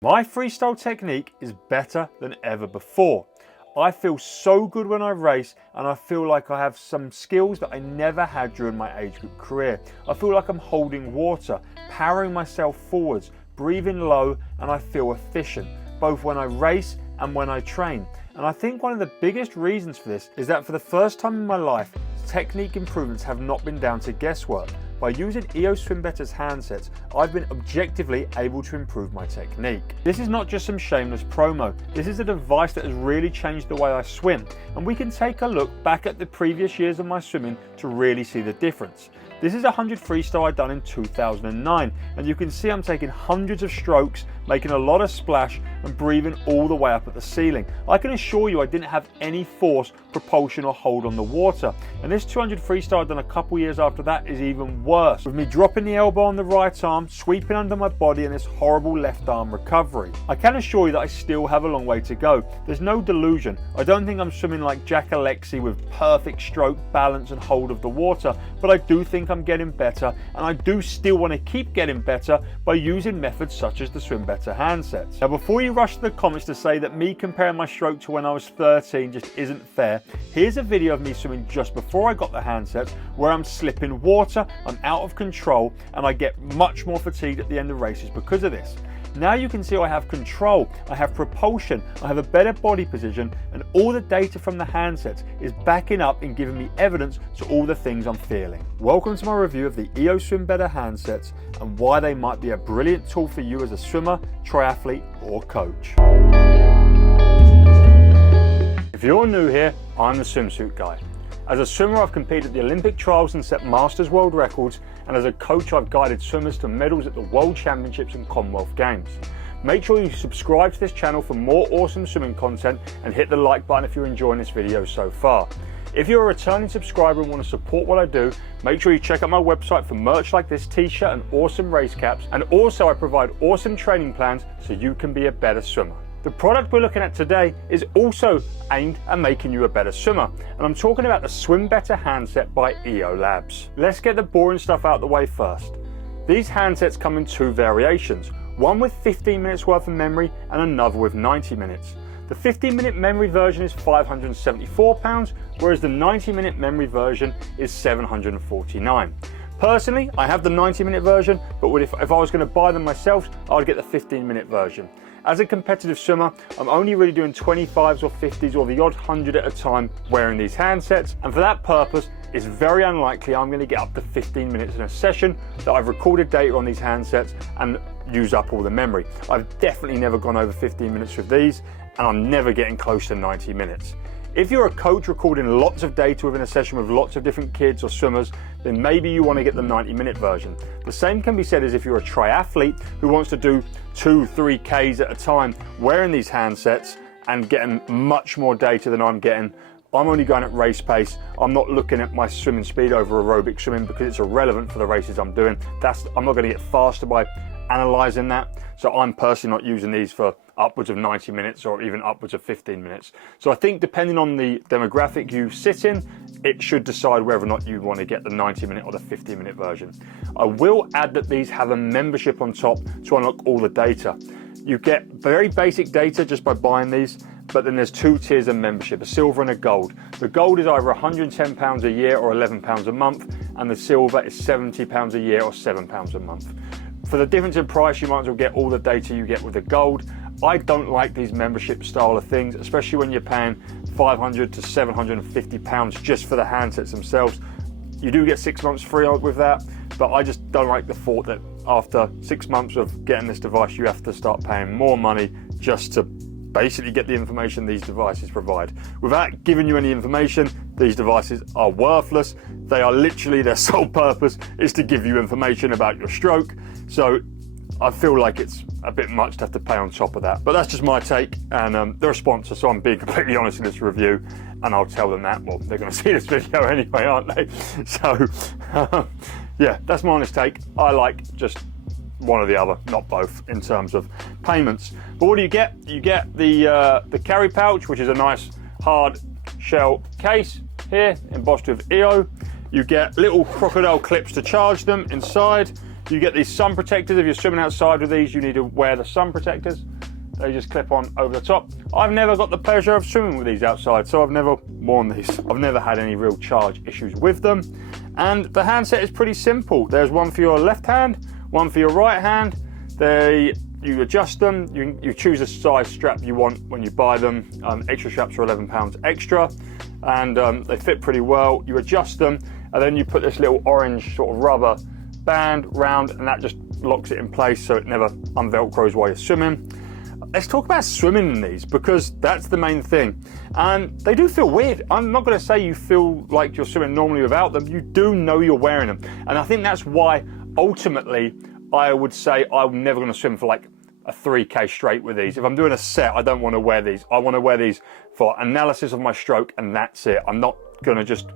My freestyle technique is better than ever before. I feel so good when I race, and I feel like I have some skills that I never had during my age group career. I feel like I'm holding water, powering myself forwards, breathing low, and I feel efficient, both when I race and when I train. And I think one of the biggest reasons for this is that for the first time in my life, technique improvements have not been down to guesswork. By using SwimBetter's handsets, I've been objectively able to improve my technique. This is not just some shameless promo. This is a device that has really changed the way I swim, and we can take a look back at the previous years of my swimming to really see the difference. This is a 100 freestyle I done in 2009, and you can see I'm taking hundreds of strokes, making a lot of splash and breathing all the way up at the ceiling. I can assure you I didn't have any force, propulsion or hold on the water. And this 200 freestyle I've done a couple years after that is even worse, with me dropping the elbow on the right arm, sweeping under my body and this horrible left arm recovery. I can assure you that I still have a long way to go. There's no delusion. I don't think I'm swimming like Jack Alexi with perfect stroke, balance and hold of the water, but I do think I'm getting better, and I do still want to keep getting better by using methods such as the SwimBetter handsets. Now, before you rush to the comments to say that me comparing my stroke to when I was 13 just isn't fair, here's a video of me swimming just before I got the handsets where I'm slipping water, I'm out of control, and I get much more fatigued at the end of races because of this. Now you can see I have control, I have propulsion, I have a better body position, and all the data from the handsets is backing up and giving me evidence to all the things I'm feeling. Welcome to my review of the SwimBetter handsets and why they might be a brilliant tool for you as a swimmer, triathlete or coach. If you're new here, I'm the Swimsuit Guy. As a swimmer, I've competed at the Olympic trials and set Masters world records, and as a coach, I've guided swimmers to medals at the World Championships and Commonwealth Games. Make sure you subscribe to this channel for more awesome swimming content and hit the like button if you're enjoying this video so far. If you're a returning subscriber and want to support what I do, make sure you check out my website for merch like this t-shirt and awesome race caps, and also I provide awesome training plans so you can be a better swimmer. The product we're looking at today is also aimed at making you a better swimmer, and I'm talking about the SwimBetter handset by EO Labs. Let's get the boring stuff out of the way first. These handsets come in two variations, one with 15 minutes worth of memory and another with 90 minutes. The 15-minute memory version is £574, whereas the 90-minute memory version is £749. Personally, I have the 90-minute version, but if I was going to buy them myself, I would get the 15-minute version. As a competitive swimmer, I'm only really doing 25s or 50s or the odd 100 at a time wearing these handsets, and for that purpose, it's very unlikely I'm going to get up to 15 minutes in a session that I've recorded data on these handsets and use up all the memory. I've definitely never gone over 15 minutes with these, and I'm never getting close to 90 minutes. If you're a coach recording lots of data within a session with lots of different kids or swimmers, then maybe you want to get the 90-minute version. The same can be said as if you're a triathlete who wants to do 2-3 Ks at a time wearing these handsets and getting much more data than I'm getting. I'm only going at race pace. I'm not looking at my swimming speed over aerobic swimming because it's irrelevant for the races I'm doing. I'm not going to get faster by analysing that. So I'm personally not using these for upwards of 90 minutes or even upwards of 15 minutes. So I think depending on the demographic you sit in, it should decide whether or not you want to get the 90-minute or the 15-minute version. I will add that these have a membership on top to unlock all the data. You get very basic data just by buying these, but then there's two tiers of membership, a silver and a gold. The gold is either £110 a year or £11 a month, and the silver is £70 a year or £7 a month. For the difference in price, you might as well get all the data you get with the gold. I don't like these membership style of things, especially when you're paying £500 to £750 just for the handsets themselves. You do get 6 months free with that, but I just don't like the thought that after 6 months of getting this device, you have to start paying more money just to basically get the information these devices provide. Without giving you any information, these devices are worthless. They are literally, their sole purpose is to give you information about your stroke. So I feel like it's a bit much to have to pay on top of that. But that's just my take, and they're a sponsor, so I'm being completely honest in this review, and I'll tell them that. Well, they're going to see this video anyway, aren't they? So, yeah, that's my honest take. I like just one or the other, not both, in terms of payments. But what do you get? You get the carry pouch, which is a nice hard shell case here, embossed with EO. You get little crocodile clips to charge them inside. You get these sun protectors. If you're swimming outside with these, you need to wear the sun protectors. They just clip on over the top. I've never got the pleasure of swimming with these outside, so I've never worn these. I've never had any real charge issues with them. And the handset is pretty simple. There's one for your left hand, one for your right hand. You adjust them, you choose a size strap you want when you buy them. Extra straps are £11 extra, and they fit pretty well. You adjust them, and then you put this little orange sort of rubber band round, and that just locks it in place so it never unvelcros while you're swimming. Let's talk about swimming in these, because that's the main thing. And they do feel weird. I'm not going to say you feel like you're swimming normally without them. You do know you're wearing them. And I think that's why ultimately I would say I'm never going to swim for like a 3K straight with these. If I'm doing a set, I don't want to wear these. I want to wear these for analysis of my stroke, and that's it. I'm not going to just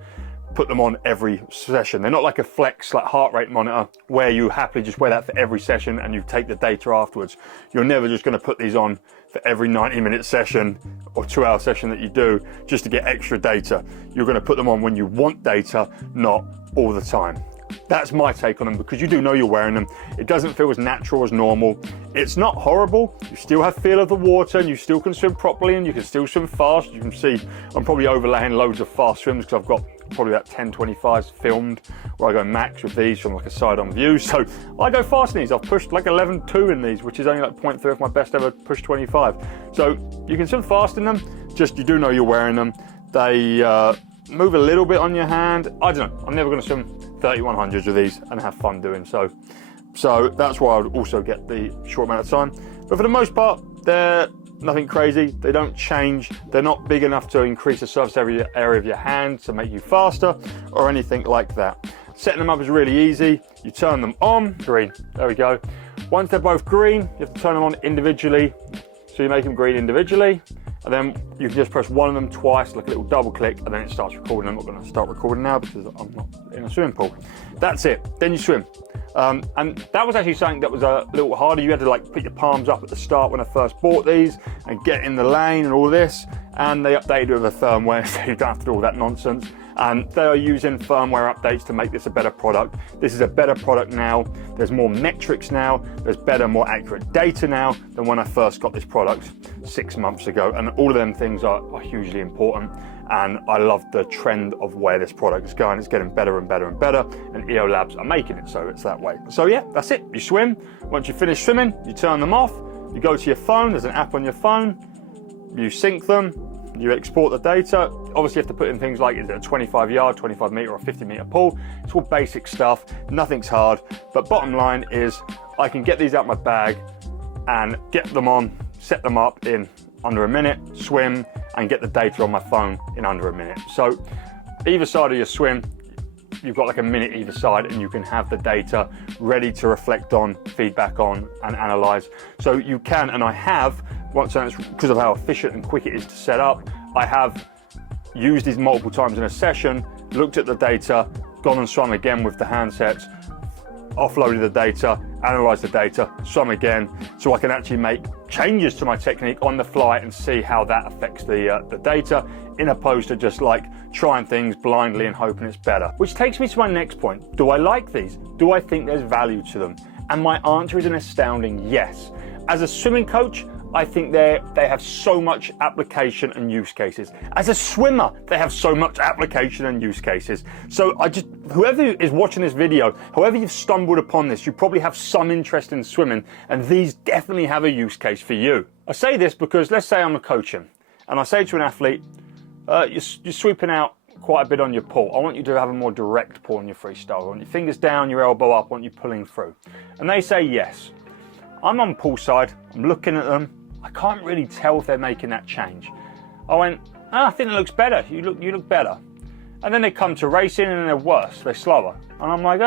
put them on every session. They're not like a flex, like heart rate monitor, where you happily just wear that for every session and you take the data afterwards. You're never just going to put these on for every 90-minute session or 2-hour session that you do just to get extra data. You're going to put them on when you want data, not all the time. That's my take on them, because you do know you're wearing them. It doesn't feel as natural as normal. It's not horrible. You still have feel of the water, and you still can swim properly, and you can still swim fast. You can see I'm probably overlaying loads of fast swims because I've got probably about 10-25s filmed where I go max with these from like a side-on view. So I go fast in these. I've pushed like 11.2 in these, which is only like 0.3 of my best ever push 25. So you can swim fast in them, just you do know you're wearing them. They move a little bit on your hand. I don't know. I'm never going to swim 3100s with these and have fun doing so. So that's why I would also get the short amount of time. But for the most part, they're nothing crazy. They don't change. They're not big enough to increase the surface area of your hand to make you faster or anything like that. Setting them up is really easy. You turn them on, green, there we go. Once they're both green, you have to turn them on individually. So you make them green individually, and then you can just press one of them twice, like a little double click, and then it starts recording. I'm not going to start recording now because I'm not in a swimming pool. That's it. Then you swim. And that was actually something that was a little harder. You had to like put your palms up at the start when I first bought these and get in the lane and all this. And they updated with a firmware, so you don't have to do all that nonsense. And they are using firmware updates to make this a better product. This is a better product now. There's more metrics now. There's better, more accurate data now than when I first got this product 6 months ago. And all of them things are hugely important. And I love the trend of where this product is going. It's getting better and better and better. And EO Labs are making it so it's that way. So yeah, that's it. You swim. Once you finish swimming, you turn them off. You go to your phone. There's an app on your phone. You sync them. You export the data. Obviously you have to put in things like, is it a 25 yard, 25 meter or 50 meter pool? It's all basic stuff, nothing's hard. But bottom line is I can get these out my bag and get them on, set them up in under a minute, swim and get the data on my phone in under a minute. So either side of your swim, you've got like a minute either side and you can have the data ready to reflect on, feedback on and analyze. So you can, and I have, once it's because of how efficient and quick it is to set up, I have used these multiple times in a session, looked at the data, gone and swum again with the handsets, offloaded the data, analyzed the data, swum again, so I can actually make changes to my technique on the fly and see how that affects the data, in opposed to just like trying things blindly and hoping it's better. Which takes me to my next point. Do I like these? Do I think there's value to them? And my answer is an astounding yes. As a swimming coach, I think they have so much application and use cases. As a swimmer, they have so much application and use cases. So whoever is watching this video, however you've stumbled upon this, you probably have some interest in swimming, and these definitely have a use case for you. I say this because let's say I'm a coaching, and I say to an athlete, you're sweeping out quite a bit on your pull. I want you to have a more direct pull on your freestyle. I want your fingers down, your elbow up, I want you pulling through. And they say yes. I'm on poolside, I'm looking at them, I can't really tell if they're making that change. I went, I think it looks better, you look better. And then they come to racing and they're worse, they're slower. And I'm like,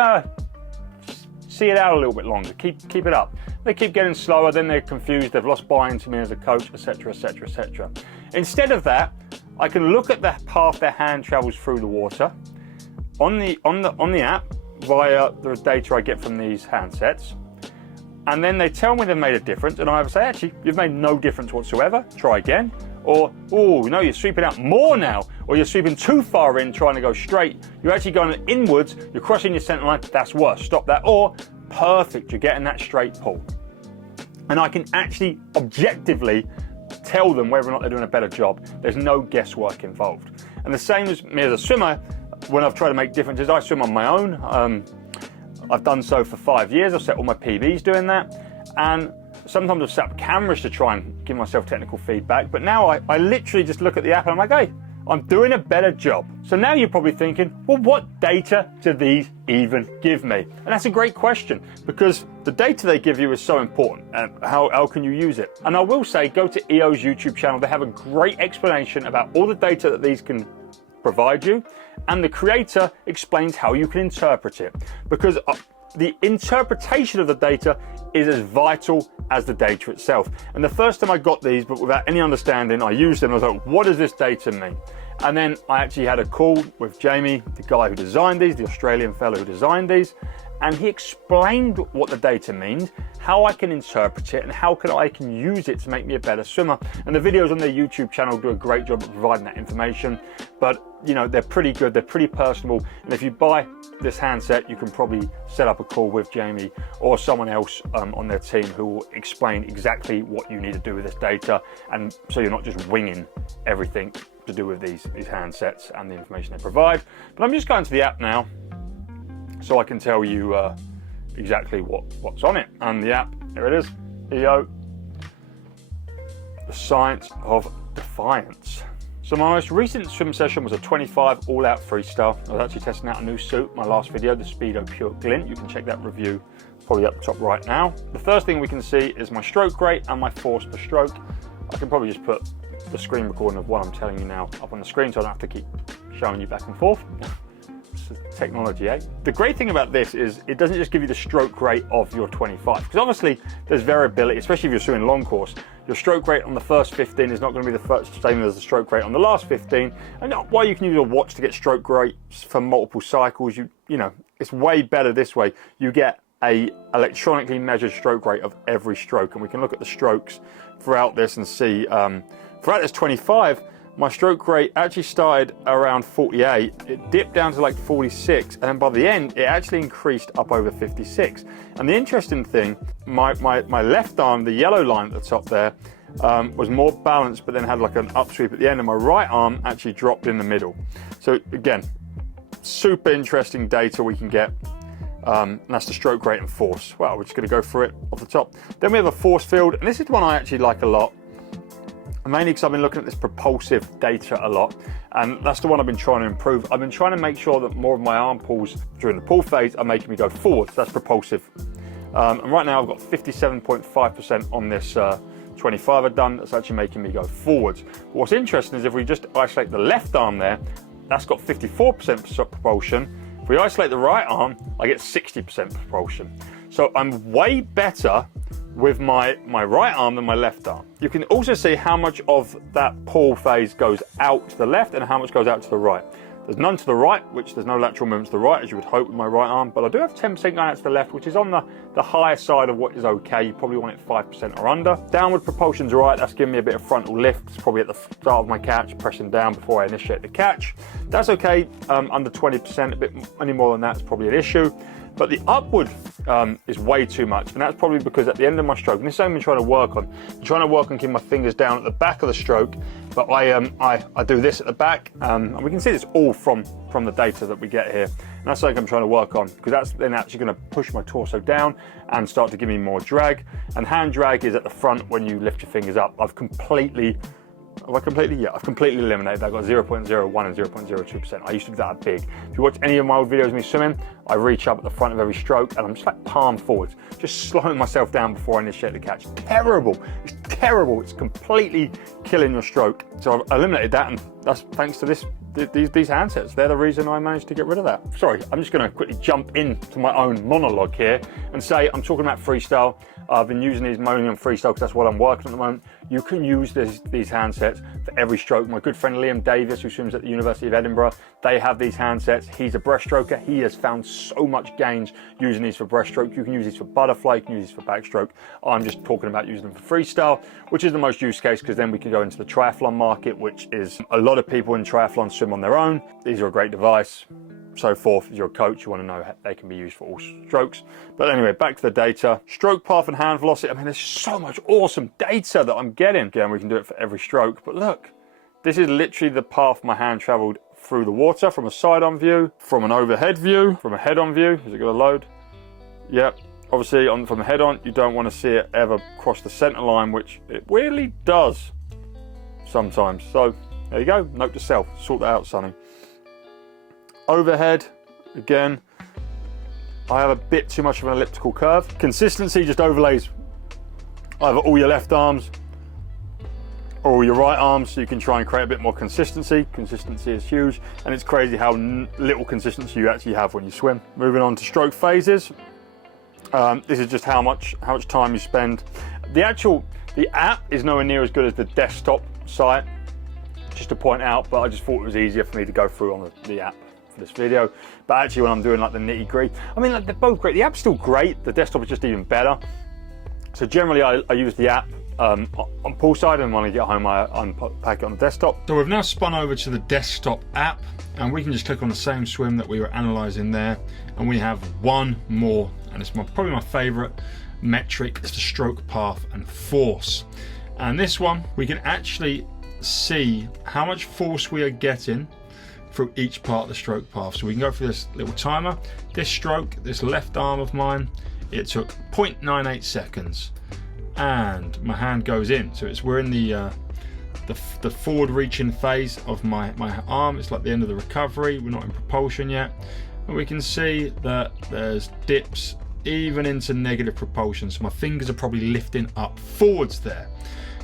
see it out a little bit longer, keep it up. They keep getting slower, then they're confused, they've lost buy-in to me as a coach, etc., etc., etc. Instead of that, I can look at the path their hand travels through the water on the app via the data I get from these handsets. And then they tell me they've made a difference, and I either say, actually, you've made no difference whatsoever, try again. Or, oh, no, you're sweeping out more now, or you're sweeping too far in trying to go straight. You're actually going inwards, you're crossing your center line, that's worse, stop that. Or, perfect. You're getting that straight pull. And I can actually objectively tell them whether or not they're doing a better job. There's no guesswork involved. And the same as me as a swimmer, when I've tried to make differences, I swim on my own. I've done so for 5 years. I've set all my PBs doing that. And sometimes I've set up cameras to try and give myself technical feedback. But now I literally just look at the app and I'm like, hey, I'm doing a better job. So now you're probably thinking, well, what data do these even give me? And that's a great question, because the data they give you is so important. And how can you use it? And I will say, go to EO's YouTube channel. They have a great explanation about all the data that these can provide you. And the creator explains how you can interpret it, because the interpretation of the data is as vital as the data itself. And the first time I got these, but without any understanding, I used them. I was like, what does this data mean? And then I actually had a call with Jamie, the guy who designed these, the Australian fellow who designed these, and he explained what the data means, how I can interpret it, and how I can use it to make me a better swimmer. And the videos on their YouTube channel do a great job of providing that information. But you know, they're pretty good, they're pretty personable. And if you buy this handset, you can probably set up a call with Jamie or someone else on their team who will explain exactly what you need to do with this data. And so you're not just winging everything to do with these handsets and the information they provide. But I'm just going to the app now, so I can tell you exactly what's on it. And the app, here it is, EO, the Science of Defiance. So my most recent swim session was a 25 all-out freestyle. I was actually testing out a new suit, my last video, the Speedo Pure Glint. You can check that review probably up the top right now. The first thing we can see is my stroke rate and my force per stroke. I can probably just put the screen recording of what I'm telling you now up on the screen, so I don't have to keep showing you back and forth. Technology, eh? The great thing about this is it doesn't just give you the stroke rate of your 25, because obviously there's variability, especially if you're swimming long course. Your stroke rate on the first 15 is not going to be the same as the stroke rate on the last 15. And while you can use a watch to get stroke rates for multiple cycles, you know, it's way better this way. You get a electronically measured stroke rate of every stroke, and we can look at the strokes throughout this and see throughout this 25, my stroke rate actually started around 48, it dipped down to like 46, and then by the end, it actually increased up over 56. And the interesting thing, my left arm, the yellow line at the top there, was more balanced, but then had like an upsweep at the end, and my right arm actually dropped in the middle. So again, super interesting data we can get. And that's the stroke rate and force. Well, we're just gonna go through it off the top. Then we have a force field, and this is one I actually like a lot. Mainly because I've been looking at this propulsive data a lot, and that's the one I've been trying to improve. I've been trying to make sure that more of my arm pulls during the pull phase are making me go forward. So that's propulsive. And right now I've got 57.5% on this 25 I've done. That's actually making me go forwards. But what's interesting is if we just isolate the left arm there, that's got 54% propulsion. If we isolate the right arm, I get 60% propulsion. So I'm way better with my right arm than my left arm. You can also see how much of that pull phase goes out to the left and how much goes out to the right. There's none to the right, which there's no lateral movement to the right, as you would hope with my right arm, but I do have 10% going out to the left, which is on the higher side of what is okay. You probably want it 5% or under. Downward propulsion's right, that's giving me a bit of frontal lift. It's probably at the start of my catch, pressing down before I initiate the catch. That's okay, under 20%, a bit any more than that's probably an issue. But the upward is way too much, and that's probably because at the end of my stroke, and this is something I'm trying to work on. I'm trying to work on keeping my fingers down at the back of the stroke, but I do this at the back, and we can see this all from the data that we get here. And that's something I'm trying to work on, because that's then actually going to push my torso down and start to give me more drag. And hand drag is at the front when you lift your fingers up. I've completely eliminated that. I've got 0.01 and 0.02%. I used to do that big. If you watch any of my old videos of me swimming, I reach up at the front of every stroke and I'm just like palm forwards, just slowing myself down before I initiate the catch. Terrible. It's terrible. It's completely killing your stroke. So I've eliminated that, and that's thanks to these handsets. They're the reason I managed to get rid of that. Sorry, I'm just going to quickly jump into my own monologue here and say I'm talking about freestyle. I've been using these mainly on freestyle because that's what I'm working on at the moment. You can use these handsets for every stroke. My good friend Liam Davis, who swims at the University of Edinburgh, they have these handsets. He's a breaststroker. He has found so much gains using these for breaststroke. You can use these for butterfly, you can use these for backstroke. I'm just talking about using them for freestyle, which is the most use case, because then we can go into the triathlon market, which is a lot of people in triathlon swim on their own. These are a great device. so forth. If you're a coach, you want to know they can be used for all strokes. But anyway, back to the data. Stroke path and hand velocity. I mean, there's so much awesome data that I'm getting. Again, we can do it for every stroke, but look, this is literally the path my hand traveled through the water from a side-on view, from an overhead view, from a head-on view. Is it going to load? Yep. Obviously, from a head-on, you don't want to see it ever cross the center line, which it weirdly does sometimes. So there you go. Note to self: sort that out, Sonny. Overhead, again, I have a bit too much of an elliptical curve. Consistency just overlays either all your left arms or your right arms, so you can try and create a bit more consistency. Consistency is huge, and it's crazy how little consistency you actually have when you swim. Moving on to stroke phases. This is just how much time you spend. The app is nowhere near as good as the desktop site, just to point out, but I just thought it was easier for me to go through on the app for this video. But actually, when I'm doing like the nitty gritty, I mean, like, they're both great. The app's still great, the desktop is just even better. So generally I use the app on poolside, and when I get home I unpack it on the desktop. So we've now spun over to the desktop app, and we can just click on the same swim that we were analysing there, and we have one more, and it's probably my favourite metric. It's the stroke path and force. And this one, we can actually see how much force we are getting through each part of the stroke path. So we can go through this little timer. This stroke, this left arm of mine, it took 0.98 seconds, and my hand goes in. So we're in the forward reaching phase of my arm. It's like the end of the recovery. We're not in propulsion yet, and we can see that there's dips even into negative propulsion. So my fingers are probably lifting up forwards there,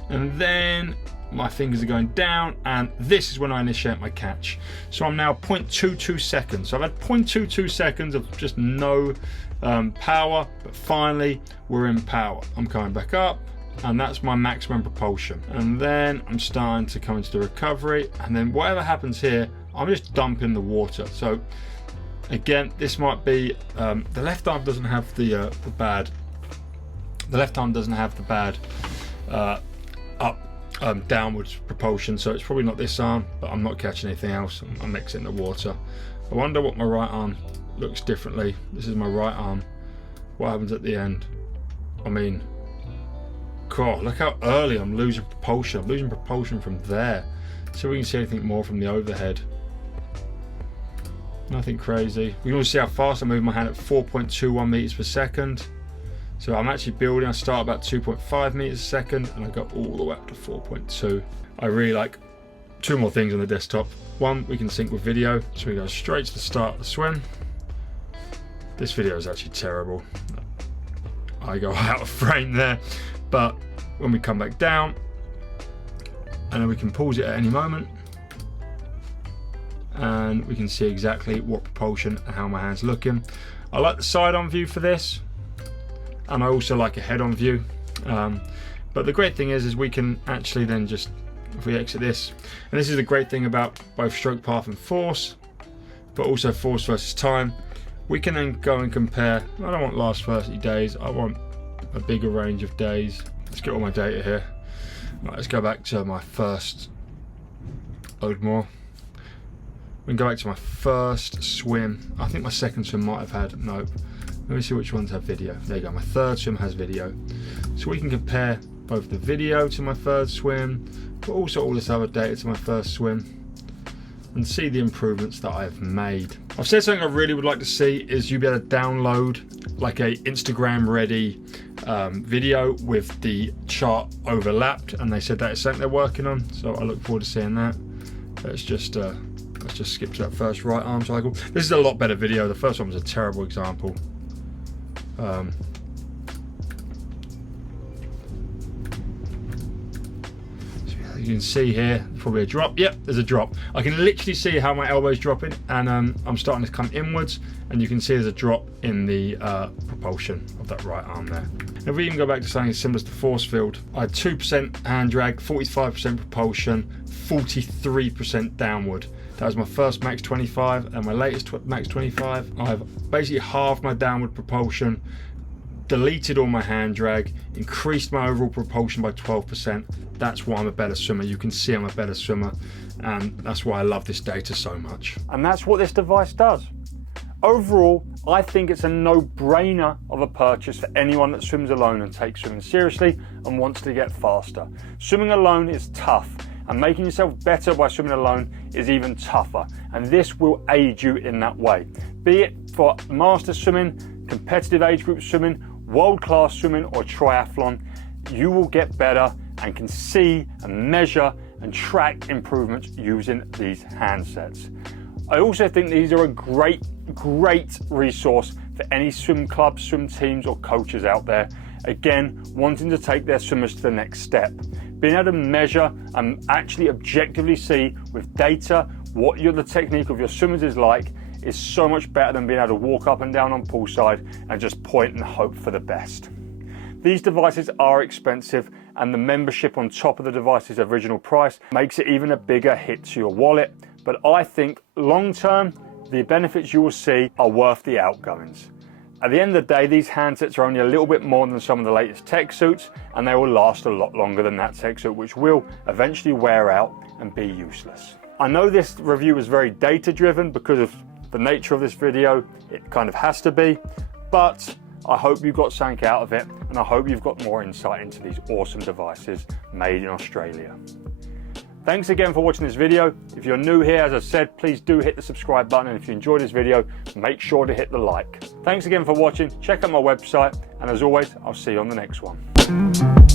and then my fingers are going down, and this is when I initiate my catch. So I'm now 0.22 seconds. So I've had 0.22 seconds of just no power, but finally we're in power. I'm coming back up, and that's my maximum propulsion. And then I'm starting to come into the recovery, and then whatever happens here, I'm just dumping the water. So again, this might be the left arm doesn't have the bad. The left arm doesn't have the bad downwards propulsion, so it's probably not this arm, but I'm not catching anything else. I'm mixing the water. I wonder what my right arm looks differently. This is my right arm. What happens at the end? I mean, God, look how early I'm losing propulsion. I'm losing propulsion from there. So we can see anything more from the overhead. Nothing crazy. We can also see how fast I move my hand at 4.21 meters per second. So I'm actually building. I start about 2.5 meters a second, and I go all the way up to 4.2. I really like two more things on the desktop. One, we can sync with video, so we go straight to the start of the swim. This video is actually terrible. I go out of frame there, but when we come back down, and then we can pause it at any moment, and we can see exactly what propulsion and how my hand's looking. I like the side-on view for this, and I also like a head-on view. But the great thing is we can actually then just, if we exit this, and this is the great thing about both stroke path and force, but also force versus time, we can then go and compare. I don't want last 30 days, I want a bigger range of days. Let's get all my data here. Right, let's go back to my first, load more. We can go back to my first swim. I think my second swim might have had, nope. Let me see which ones have video. There you go, my third swim has video. So we can compare both the video to my third swim, but also all this other data to my first swim, and see the improvements that I've made. I've said something I really would like to see is you be able to download like a Instagram ready video with the chart overlapped, and they said that is something they're working on, so I look forward to seeing that. Let's just skip to that first right arm cycle. This is a lot better video. The first one was a terrible example. You can see here, probably a drop. Yep, there's a drop. I can literally see how my elbow's dropping, and I'm starting to come inwards, and you can see there's a drop in the propulsion of that right arm there. If we even go back to something similar to force field, I had 2% hand drag, 45% propulsion, 43% downward. That was my first max 25, and my latest max 25. I've basically halved my downward propulsion, deleted all my hand drag, increased my overall propulsion by 12%. That's why I'm a better swimmer. You can see I'm a better swimmer, and that's why I love this data so much. And that's what this device does. Overall, I think it's a no-brainer of a purchase for anyone that swims alone and takes swimming seriously and wants to get faster. Swimming alone is tough, and making yourself better by swimming alone is even tougher, and this will aid you in that way. Be it for master swimming, competitive age group swimming, world-class swimming, or triathlon, you will get better and can see and measure and track improvements using these handsets. I also think these are a great resource for any swim clubs, swim teams, or coaches out there, again, wanting to take their swimmers to the next step. Being able to measure and actually objectively see with data what the technique of your swimmers is like is so much better than being able to walk up and down on poolside and just point and hope for the best. These devices are expensive, and the membership on top of the device's original price makes it even a bigger hit to your wallet, but I think long term, the benefits you will see are worth the outgoings. At the end of the day, these handsets are only a little bit more than some of the latest tech suits, and they will last a lot longer than that tech suit, which will eventually wear out and be useless. I know this review is very data driven because of the nature of this video. It kind of has to be, but I hope you got something out of it, and I hope you've got more insight into these awesome devices made in Australia. Thanks again for watching this video. If you're new here, as I said, please do hit the subscribe button, and if you enjoyed this video, make sure to hit the like. Thanks again for watching. Check out my website, and as always, I'll see you on the next one.